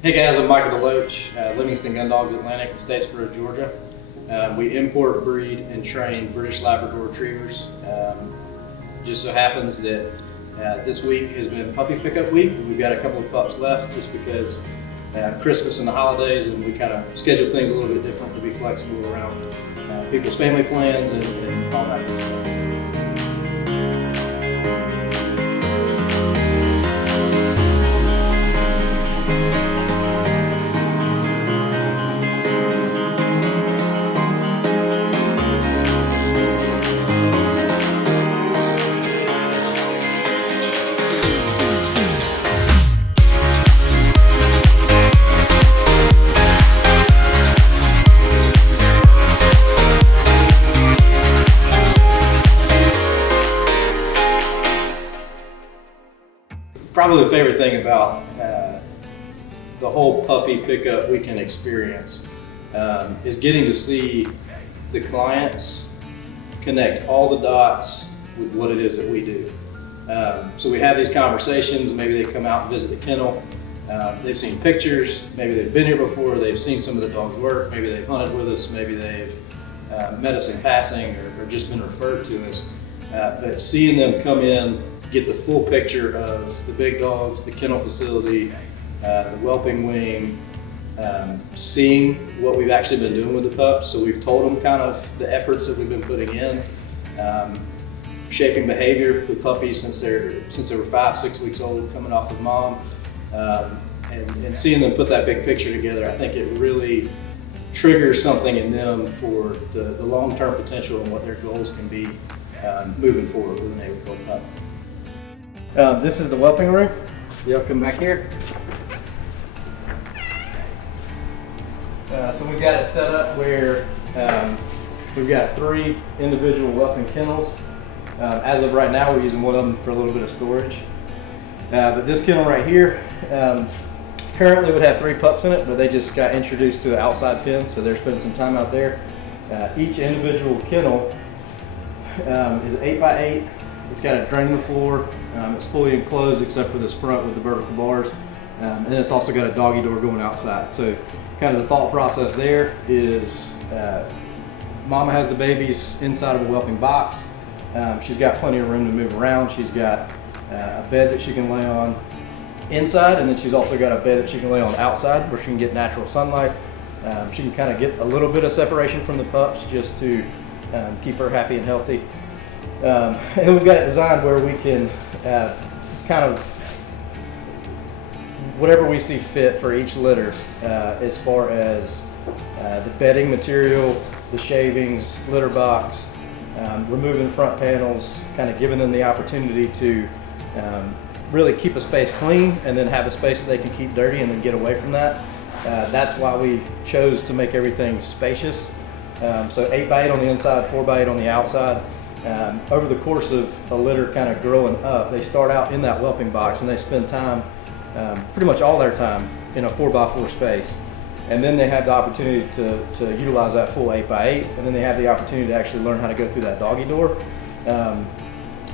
Hey guys, I'm Michael DeLoach, Livingston Gundogs Atlantic in Statesboro, Georgia. We import, breed, and train British Labrador Retrievers. Just so happens that this week has been puppy pickup week. We've got a couple of pups left just because Christmas and the holidays, and we kind of schedule things a little bit different to be flexible around people's family plans and all that good stuff. Probably the favorite thing about the whole puppy pickup weekend experience is getting to see the clients connect all the dots with what it is that we do. So we have these conversations, maybe they come out and visit the kennel, they've seen pictures, maybe they've been here before, they've seen some of the dogs work, maybe they've hunted with us, maybe they've met us in passing or just been referred to us. But seeing them come in, get the full picture of the big dogs, the kennel facility, the whelping wing, seeing what we've actually been doing with the pups. So we've told them kind of the efforts that we've been putting in, shaping behavior with puppies since they were 5-6 weeks old, coming off of mom, and seeing them put that big picture together. I think it really triggers something in them for the long-term potential and what their goals can be moving forward with an 8-week-old pup. This is the whelping room. Y'all come back here. So we've got it set up where we've got 3 individual whelping kennels. As of right now, we're using one of them for a little bit of storage. But this kennel right here currently would have 3 pups in it, but they just got introduced to an outside pen, so they're spending some time out there. Each individual kennel is 8x8. It's got a drain in the floor. It's fully enclosed except for this front with the vertical bars. And then it's also got a doggy door going outside. So kind of the thought process there is mama has the babies inside of a whelping box. She's got plenty of room to move around. She's got a bed that she can lay on inside, and then she's also got a bed that she can lay on outside where she can get natural sunlight. She can kind of get a little bit of separation from the pups just to keep her happy and healthy. And then we've got it designed where we can, it's kind of whatever we see fit for each litter as far as the bedding material, the shavings, litter box, removing front panels, kind of giving them the opportunity to really keep a space clean and then have a space that they can keep dirty and then get away from that. That's why we chose to make everything spacious. So 8x8 on the inside, 4x8 on the outside. Over the course of a litter kind of growing up, they start out in that whelping box and they spend time, pretty much all their time, in a 4x4 space. And then they have the opportunity to utilize that full 8x8, and then they have the opportunity to actually learn how to go through that doggy door.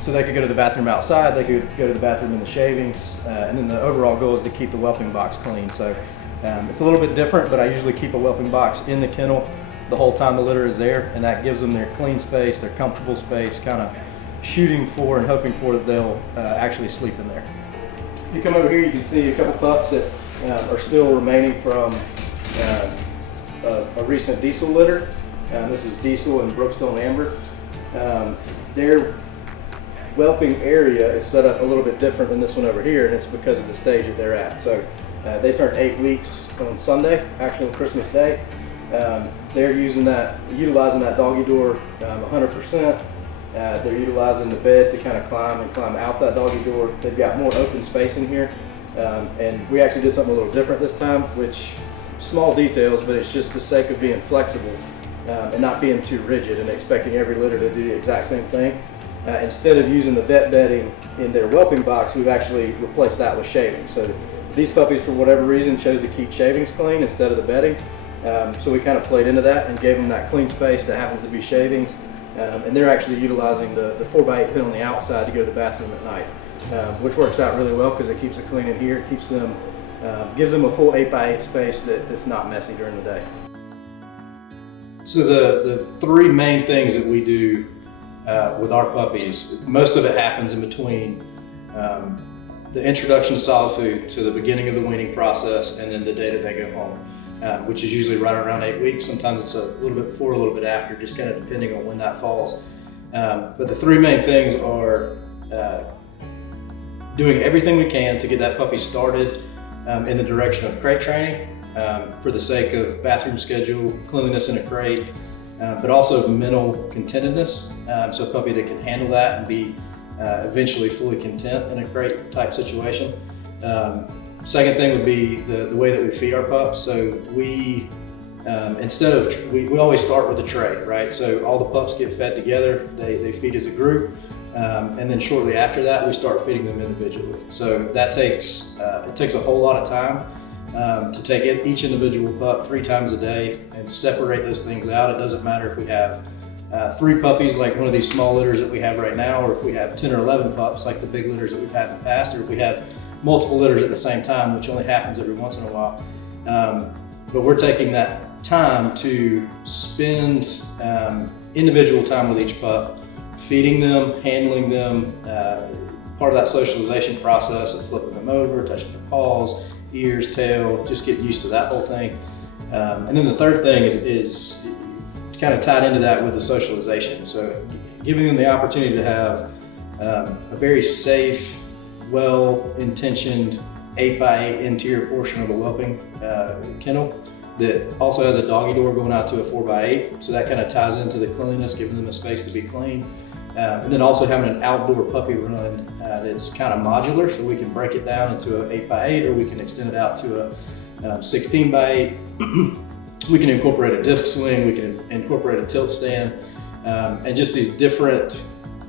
So they could go to the bathroom outside, they could go to the bathroom in the shavings, and then the overall goal is to keep the whelping box clean. So it's a little bit different, but I usually keep a whelping box in the kennel the whole time the litter is there, and that gives them their clean space, their comfortable space, kind of shooting for and hoping for that they'll actually sleep in there. If you come over here, you can see a couple pups that are still remaining from a recent Diesel litter. This is Diesel and Brookstone Amber. Their whelping area is set up a little bit different than this one over here, and it's because of the stage that they're at. So they turned 8 weeks on Sunday, actually on Christmas Day. They're utilizing that doggy door 100%. They're utilizing the bed to kind of climb out that doggy door. They've got more open space in here. And we actually did something a little different this time, which small details, but it's just the sake of being flexible and not being too rigid and expecting every litter to do the exact same thing. Instead of using the vet bedding in their whelping box, we've actually replaced that with shavings. So these puppies, for whatever reason, chose to keep shavings clean instead of the bedding. So we kind of played into that and gave them that clean space that happens to be shavings. And they're actually utilizing the 4x8 pin on the outside to go to the bathroom at night, which works out really well because it keeps it clean in here. It keeps them Gives them a full 8x8 space that's not messy during the day. So the three main things that we do with our puppies, most of it happens in between the introduction to solid food, to the beginning of the weaning process, and then the day that they go home, which is usually right around 8 weeks. Sometimes it's a little bit before, a little bit after, just kind of depending on when that falls. But the three main things are doing everything we can to get that puppy started in the direction of crate training, for the sake of bathroom schedule, cleanliness in a crate, but also mental contentedness. So a puppy that can handle that and be eventually fully content in a crate type situation. Second thing would be the way that we feed our pups. So we, we always start with a tray, right? So all the pups get fed together, they feed as a group. And then shortly after that, we start feeding them individually. So that takes a whole lot of time to take each individual pup 3 times a day and separate those things out. It doesn't matter if we have 3 puppies like one of these small litters that we have right now, or if we have 10 or 11 pups like the big litters that we've had in the past, or if we have multiple litters at the same time, which only happens every once in a while. But we're taking that time to spend individual time with each pup, feeding them, handling them, part of that socialization process of flipping them over, touching their paws, ears, tail, just get used to that whole thing. And then the third thing is kind of tied into that with the socialization. So giving them the opportunity to have a very safe, well-intentioned 8x8 interior portion of a whelping kennel that also has a doggy door going out to a 4x8. So that kind of ties into the cleanliness, giving them a space to be clean. And then also having an outdoor puppy run that's kind of modular, so we can break it down into an 8x8, or we can extend it out to a 16x8. We can incorporate a disc swing, we can incorporate a tilt stand, and just these different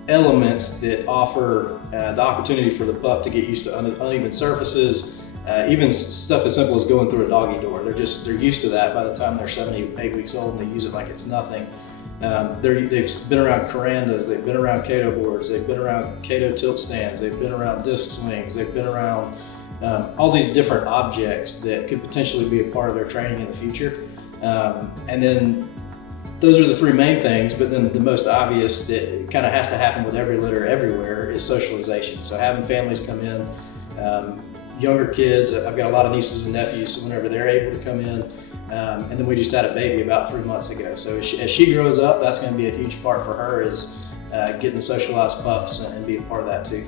elements that offer the opportunity for the pup to get used to uneven surfaces, even stuff as simple as going through a doggy door. They're used to that by the time they're 7, 8 weeks old, and they use it like it's nothing. They've been around Carandas, they've been around Cato boards, they've been around Cato tilt stands, they've been around disc swings, they've been around all these different objects that could potentially be a part of their training in the future. And then those are the 3 main things, but then the most obvious that kind of has to happen with every litter everywhere is socialization. So having families come in, younger kids, I've got a lot of nieces and nephews, so whenever they're able to come in, and then we just had a baby about 3 months ago. So as she grows up, that's going to be a huge part for her, is getting socialized pups and be a part of that too.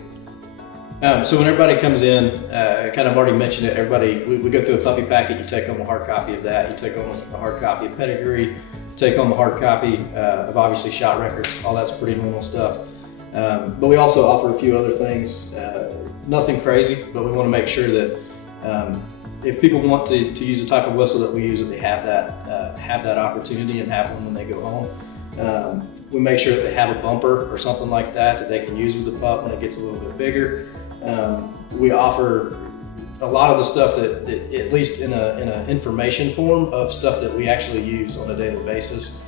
So when everybody comes in, I kind of already mentioned it, we go through a puppy packet. You take home a hard copy of that, you take home a hard copy of pedigree, take home a hard copy of obviously shot records, all that's pretty normal stuff. But we also offer a few other things, nothing crazy, but we want to make sure that if people want to use the type of whistle that we use, that they have that opportunity and have one when they go home. We make sure that they have a bumper or something like that they can use with the pup when it gets a little bit bigger. We offer a lot of the stuff that at least in an information form of stuff that we actually use on a daily basis,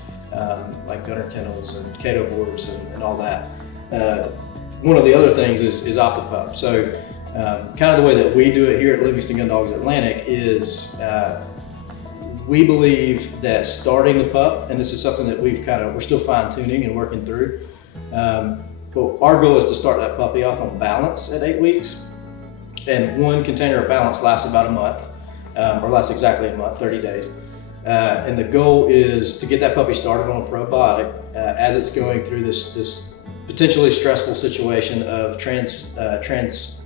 like gunner kennels and Cato boards and all that. One of the other things is Optipup. So kind of the way that we do it here at Livingston Gundogs Atlantic is we believe that starting the pup, and this is something that we're still fine tuning and working through, but our goal is to start that puppy off on balance at 8 weeks. And one container of balance lasts about a month, or lasts exactly a month, 30 days. And the goal is to get that puppy started on a probiotic as it's going through this potentially stressful situation of transferring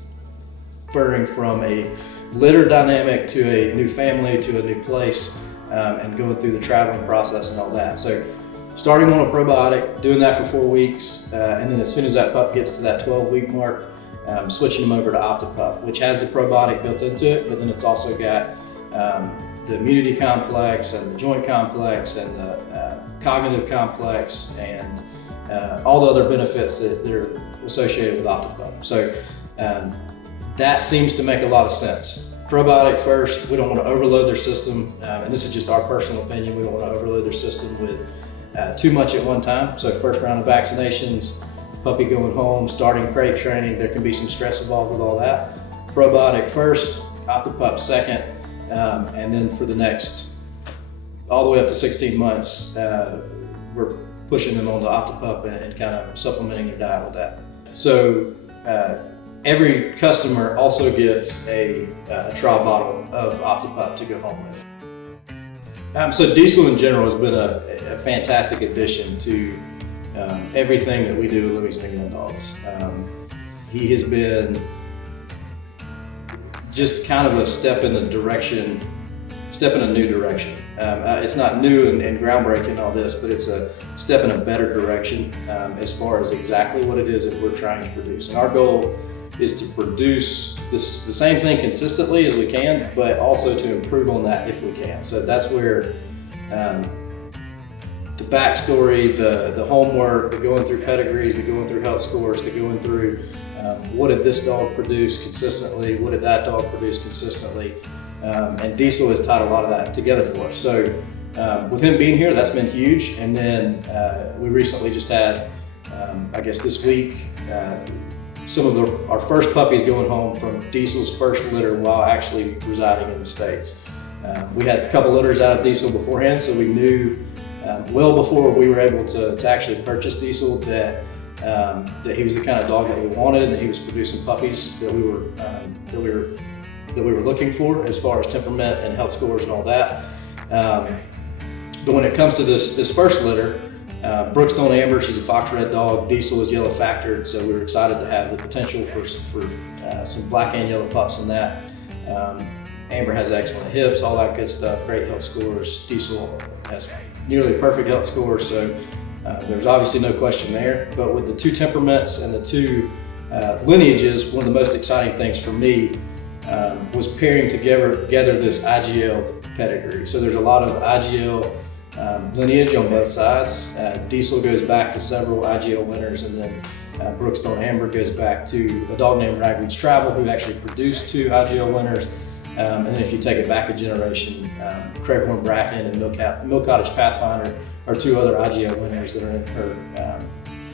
from a litter dynamic to a new family, to a new place, and going through the traveling process and all that. So starting on a probiotic, doing that for 4 weeks, and then as soon as that pup gets to that 12-week mark, switching them over to Optipup, which has the probiotic built into it, but then it's also got the immunity complex and the joint complex and the cognitive complex and all the other benefits that are associated with Optipup. So that seems to make a lot of sense. Probiotic first, we don't want to overload their system, and this is just our personal opinion, we don't want to overload their system with too much at one time. So first round of vaccinations, puppy going home, starting crate training, there can be some stress involved with all that. Probiotic first, Optopup second, and then for the next, all the way up to 16 months, we're pushing them on the Optopup and kind of supplementing their diet with that. So every customer also gets a trial bottle of Optopup to go home with. So Diesel in general has been a fantastic addition to everything that we do with Livingston Gundogs. He has been just kind of a step in a new direction. It's not new and groundbreaking all this, but it's a step in a better direction as far as exactly what it is that we're trying to produce. And our goal is to produce the same thing consistently as we can, but also to improve on that if we can. So that's where the backstory, the homework, the going through pedigrees, the going through health scores, the going through what did this dog produce consistently, what did that dog produce consistently, and Diesel has tied a lot of that together for us. So with him being here, that's been huge. And then we recently just had, I guess this week, some of our first puppies going home from Diesel's first litter while actually residing in the States. We had a couple litters out of Diesel beforehand, so we knew well before we were able to actually purchase Diesel that he was the kind of dog that we wanted, and that he was producing puppies that we were looking for as far as temperament and health scores and all that. But when it comes to this first litter, Brookstone Amber, she's a fox red dog. Diesel is yellow factored, so we were excited to have the potential for some black and yellow pups in that. Amber has excellent hips, all that good stuff, great health scores. Diesel has nearly perfect health scores, so there's obviously no question there. But with the two temperaments and the two lineages, one of the most exciting things for me was pairing together this IGL pedigree. So there's a lot of IGL lineage on both sides. Diesel goes back to several IGL winners, and then Brookstone Amber goes back to a dog named Ragweed's Travel, who actually produced two IGL winners. And then if you take it back a generation, Craighorn Bracken and Mill Cottage Pathfinder are two other IGL winners that are in her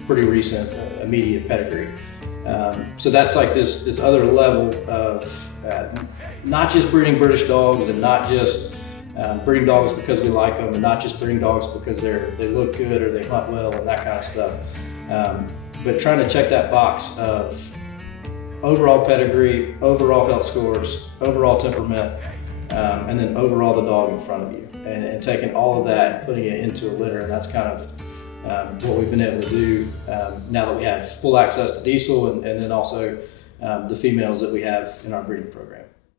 pretty recent immediate pedigree. So that's like this other level of not just breeding British dogs, and not just breeding dogs because we like them, and not just breeding dogs because they look good or they hunt well and that kind of stuff. But trying to check that box of overall pedigree, overall health scores, overall temperament, and then overall the dog in front of you, and taking all of that and putting it into a litter. And that's kind of what we've been able to do now that we have full access to Diesel, and then also the females that we have in our breeding program.